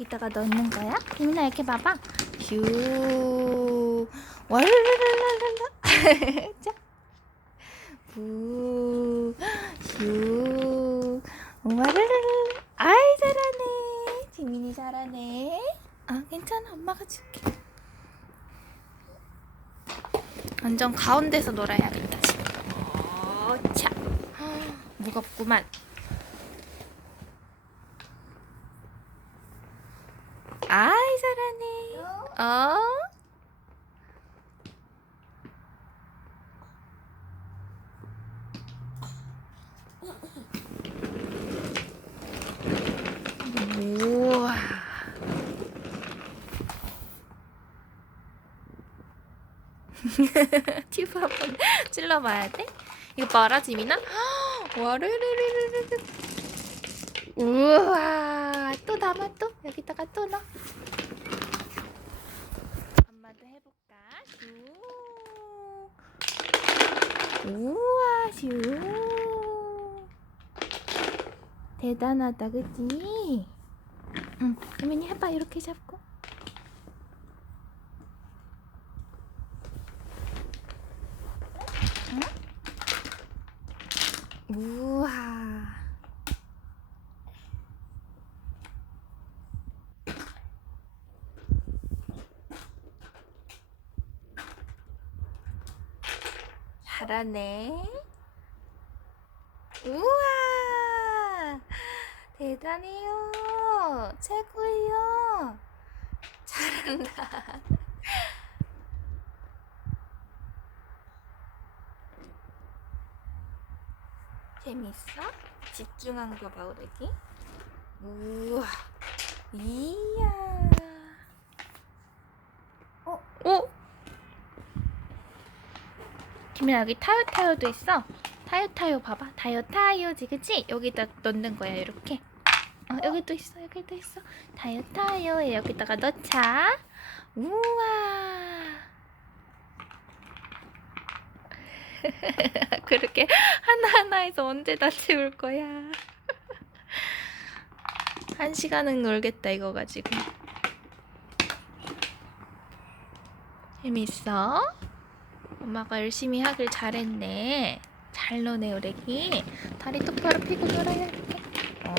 여기다가 넣는 거야? 김이나 이렇게 봐봐. 휴. 와르르르르르. 자. 부. 휴. 와르르르. 아이 잘하네. 지민이 잘하네. 아 괜찮아. 엄마가 줄게. 완전 가운데서 놀아야겠다 지금. 어, 차. 무겁구만. 아이 잘하네. 어? 튜브 한번 찔러봐야 돼? 이거 봐라 지민아. 와르르르르르. 우와 또 담아 또 여기다가 또 넣어. 엄마도 해볼까? 슈. 우와 슈. 대단하다 그치? 응 지민이 해봐 이렇게 잡고. 우와. 잘하네. 우와. 대단해요. 최고예요. 잘한다. 재밌어? 집중한 거 봐, 우리 우와. 이야. 어? 어? 김이나 여기 타요 타요도 있어. 타요 타요 봐봐. 타요 타요지 그치? 여기다 넣는 거야 이렇게. 어 여기도 있어 여기도 있어. 타요 타요 여기다가 넣자. 우와. 그렇게 하나하나에서 언제 다 채울 거야. 한 시간은 놀겠다 이거 가지고. 재밌어? 엄마가 열심히 하길 잘했네. 잘 노네 우리 기 다리 똑바로 펴고 놀아야 돼. 어,